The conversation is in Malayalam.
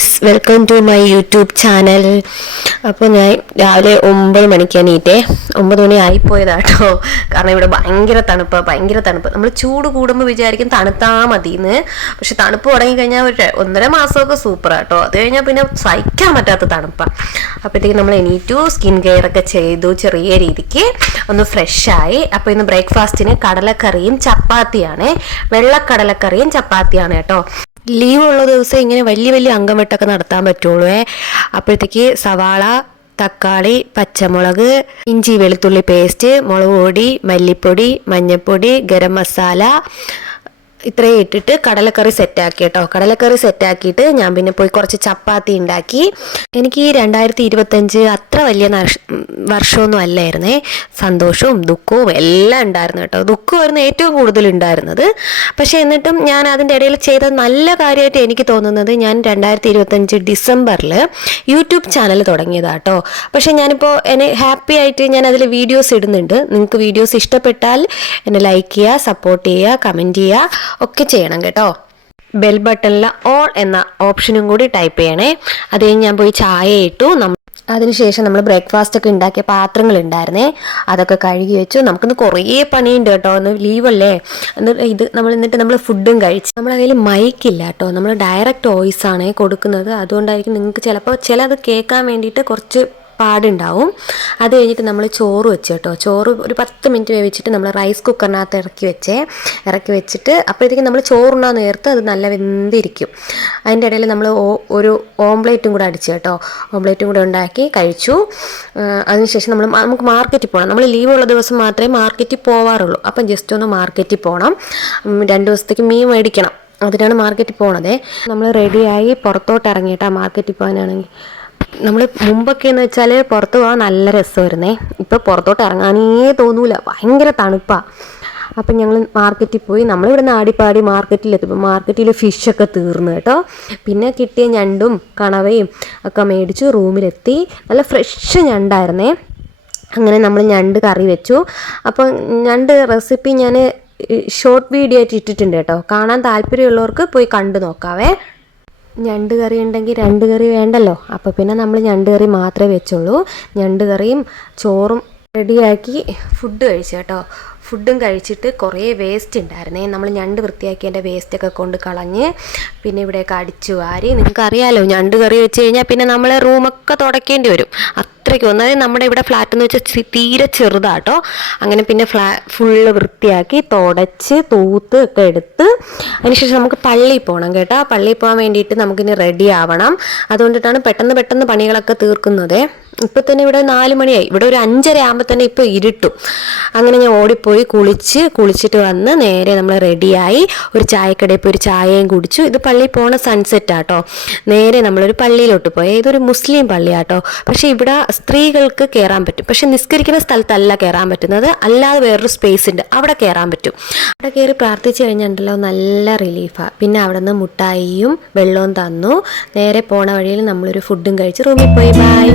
Guys, welcome to my YouTube channel. അപ്പോൾ ഞാൻ രാവിലെ 9 മണിക്ക് എണീറ്റേ. 9 മണി ആയിപ്പോയതാട്ടോ. കാരണം ഇവിടെ ഭയങ്കര തണുപ്പ്. നമ്മൾ ചൂട് കൂടുമ്പോൾ വിചാരിക്കും തണുത്താ മതിയെന്ന്. പക്ഷെ തണുപ്പ് തുടങ്ങിക്കഴിഞ്ഞാൽ ഒരു 1.5 മാസമൊക്കെ സൂപ്പറാട്ടോ. അത് കഴിഞ്ഞാൽ പിന്നെ സഹിക്കാൻ പറ്റാത്ത തണുപ്പാണ്. അപ്പോഴത്തേക്കും നമ്മൾ എണീറ്റു, സ്കിൻ കെയർ ഒക്കെ ചെയ്തു, ചെറിയ രീതിക്ക് ഒന്ന് ഫ്രഷായി. അപ്പോൾ ഇന്ന് ബ്രേക്ക്ഫാസ്റ്റിന് കടലക്കറിയും ചപ്പാത്തിയാണ്. വെള്ളക്കടലക്കറിയും ചപ്പാത്തിയാണ് കേട്ടോ. ലീവ് ഉള്ള ദിവസം ഇങ്ങനെ വലിയ അംഗംവെട്ടൊക്കെ നടത്താൻ പറ്റുള്ളൂ. അപ്പോഴത്തേക്ക് സവാള, തക്കാളി, പച്ചമുളക്, ഇഞ്ചി വെളുത്തുള്ളി പേസ്റ്റ്, മുളക് പൊടി, മല്ലിപ്പൊടി, മഞ്ഞൾപ്പൊടി, ഗരം മസാല ഇത്രയും ഇട്ടിട്ട് കടലക്കറി സെറ്റാക്കി കേട്ടോ. കടലക്കറി സെറ്റാക്കിയിട്ട് ഞാൻ പിന്നെ പോയി കുറച്ച് ചപ്പാത്തി ഉണ്ടാക്കി. എനിക്ക് 2025 അത്ര വലിയ വർഷമൊന്നും അല്ലായിരുന്നേ. സന്തോഷവും ദുഃഖവും എല്ലാം ഉണ്ടായിരുന്നു കേട്ടോ. ദുഃഖമായിരുന്നു ഏറ്റവും കൂടുതൽ ഉണ്ടായിരുന്നത്. പക്ഷെ എന്നിട്ടും ഞാൻ അതിൻ്റെ ഇടയിൽ ചെയ്ത നല്ല കാര്യമായിട്ട് എനിക്ക് തോന്നുന്നത്, ഞാൻ 2025 ഡിസംബറിൽ യൂട്യൂബ് ചാനൽ തുടങ്ങിയതാട്ടോ. പക്ഷെ ഞാനിപ്പോൾ എന്നെ ഹാപ്പി ആയിട്ട് ഞാൻ അതിൽ വീഡിയോസ് ഇടുന്നുണ്ട്. നിങ്ങൾക്ക് വീഡിയോസ് ഇഷ്ടപ്പെട്ടാൽ എന്നെ ലൈക്ക് ചെയ്യുക, സപ്പോർട്ട് ചെയ്യുക, കമൻറ്റ് ചെയ്യുക ഒക്കെ ചെയ്യണം കേട്ടോ. ബെൽ ബട്ടണിൽ ഓൾ എന്ന ഓപ്ഷനും കൂടി ടൈപ്പ് ചെയ്യണേ. അത് കഴിഞ്ഞ് ഞാൻ പോയി ചായ ഇട്ടു. അതിനുശേഷം നമ്മൾ ബ്രേക്ക്ഫാസ്റ്റ് ഒക്കെ ഉണ്ടാക്കിയ പാത്രങ്ങൾ ഉണ്ടായിരുന്നേ, അതൊക്കെ കഴുകി വെച്ചു. നമുക്കിന്ന് കുറേ പണിയുണ്ട് കേട്ടോ. ഒന്ന് ലീവല്ലേ. എന്നിട്ട് നമ്മൾ ഫുഡും കഴിച്ചു. നമ്മളെ കയ്യിൽ മൈക്കില്ല കേട്ടോ. നമ്മൾ ഡയറക്റ്റ് വോയിസ് ആണ് കൊടുക്കുന്നത്. അതുകൊണ്ടായിരിക്കും നിങ്ങൾക്ക് ചിലപ്പോൾ ചിലത് കേൾക്കാൻ വേണ്ടിയിട്ട് കുറച്ച് പാടുണ്ടാവും. അത് കഴിഞ്ഞിട്ട് നമ്മൾ ചോറ് വെച്ച് കേട്ടോ. ചോറ് ഒരു 10 മിനിറ്റ് വേവിച്ചിട്ട് നമ്മൾ റൈസ് കുക്കറിനകത്ത് ഇറക്കി വെച്ചിട്ട് അപ്പോഴത്തേക്കും നമ്മൾ ചോറുണ്ടാൻ നേരത്ത് അത് നല്ല വെന്തിരിക്കും. അതിൻ്റെ ഇടയിൽ നമ്മൾ ഒരു ഓംപ്ലേറ്റും കൂടെ അടിച്ചു കേട്ടോ. ഓംപ്ലേറ്റും കൂടെ ഉണ്ടാക്കി കഴിച്ചു. അതിനുശേഷം നമുക്ക് മാർക്കറ്റിൽ പോകണം. നമ്മൾ ലീവുള്ള ദിവസം മാത്രമേ മാർക്കറ്റിൽ പോവാറുള്ളൂ. അപ്പം ജസ്റ്റ് ഒന്ന് മാർക്കറ്റിൽ പോകണം. 2 ദിവസത്തേക്ക് മീൻ മേടിക്കണം. അതിനാണ് മാർക്കറ്റിൽ പോകണതേ. നമ്മൾ റെഡിയായി പുറത്തോട്ട് ഇറങ്ങിയിട്ടാണ് മാർക്കറ്റിൽ പോകാനാണെങ്കിൽ. നമ്മൾ മുമ്പൊക്കെ എന്ന് വെച്ചാൽ പുറത്ത് പോകാൻ നല്ല രസമായിരുന്നേ. ഇപ്പോൾ പുറത്തോട്ട് ഇറങ്ങാനേ തോന്നൂല, ഭയങ്കര തണുപ്പാണ്. അപ്പം ഞങ്ങൾ മാർക്കറ്റിൽ പോയി. നമ്മളിവിടെ ആടിപ്പാടി മാർക്കറ്റിലെത്തുമ്പോൾ മാർക്കറ്റിൽ ഫിഷൊക്കെ തീർന്നു കേട്ടോ. പിന്നെ കിട്ടിയ ഞണ്ടും കണവയും ഒക്കെ മേടിച്ചു റൂമിലെത്തി. നല്ല ഫ്രഷ് ഞണ്ടായിരുന്നേ. അങ്ങനെ നമ്മൾ ഞണ്ട് കറി വെച്ചു. അപ്പോൾ ഞണ്ട് റെസിപ്പി ഞാൻ ഷോർട്ട് വീഡിയോ ആയിട്ട് ഇട്ടിട്ടുണ്ട് കേട്ടോ. കാണാൻ താല്പര്യമുള്ളവർക്ക് പോയി കണ്ടു നോക്കാവേ. ഞണ്ട് കറി ഉണ്ടെങ്കിൽ 2 കറി വേണ്ടല്ലോ. അപ്പോൾ പിന്നെ നമ്മൾ ഞണ്ട് കറി മാത്രമേ വെച്ചുള്ളൂ. ഞണ്ട് കറിയും ചോറും റെഡിയാക്കി ഫുഡ് കഴിച്ചു കേട്ടോ. ഫുഡും കഴിച്ചിട്ട് കുറേ വേസ്റ്റ് ഉണ്ടായിരുന്നേ. നമ്മൾ ഞണ്ട് വൃത്തിയാക്കിയതിൻ്റെ വേസ്റ്റൊക്കെ കൊണ്ട് കളഞ്ഞ് പിന്നെ ഇവിടെയൊക്കെ അടിച്ചു വാരി. നിങ്ങൾക്ക് അറിയാമല്ലോ, ഞണ്ട് കറി വെച്ച് കഴിഞ്ഞാൽ പിന്നെ നമ്മളെ റൂമൊക്കെ തുടയ്ക്കേണ്ടി വരും. അത്രയ്ക്ക് ഒന്നാമത് നമ്മുടെ ഇവിടെ ഫ്ലാറ്റ് എന്ന് വെച്ചാൽ തീരെ ചെറുതാട്ടോ. അങ്ങനെ പിന്നെ ഫുള്ള് വൃത്തിയാക്കി തുടച്ച് തൂത്ത് ഒക്കെ എടുത്ത് അതിനുശേഷം നമുക്ക് പള്ളിയിൽ പോകണം കേട്ടോ. പള്ളിയിൽ പോകാൻ വേണ്ടിയിട്ട് നമുക്കിനി റെഡി ആവണം. അതുകൊണ്ടിട്ടാണ് പെട്ടെന്ന് പണികളൊക്കെ തീർക്കുന്നത്. ഇപ്പം തന്നെ ഇവിടെ 4 മണിയായി. ഇവിടെ ഒരു 5:30 ആകുമ്പോൾ തന്നെ ഇപ്പോൾ ഇരുട്ടും. അങ്ങനെ ഞാൻ ഓടിപ്പോയി കുളിച്ചിട്ട് വന്ന് നേരെ നമ്മൾ റെഡിയായി. ഒരു ചായക്കടയിൽ പോയി ഒരു ചായയും കുടിച്ചു. ഇത് പള്ളിയിൽ പോണ സൺസെറ്റാട്ടോ. നേരെ നമ്മളൊരു പള്ളിയിലോട്ട് പോയി. ഇതൊരു മുസ്ലിം പള്ളിയാട്ടോ. പക്ഷേ ഇവിടെ സ്ത്രീകൾക്ക് കയറാൻ പറ്റും. പക്ഷെ നിസ്കരിക്കുന്ന സ്ഥലത്തല്ല കയറാൻ പറ്റുന്നത്. അല്ലാതെ വേറൊരു സ്പേസ് ഉണ്ട്, അവിടെ കയറാൻ പറ്റും. അവിടെ കയറി പ്രാർത്ഥിച്ചു കഴിഞ്ഞിട്ടുണ്ടല്ലോ, നല്ല റിലീഫാണ്. പിന്നെ അവിടെ നിന്ന് മുട്ടായിയും വെള്ളവും തന്നു. നേരെ പോണ വഴിയിൽ നമ്മളൊരു ഫുഡും കഴിച്ച് റൂമിൽ പോയി. ബൈ.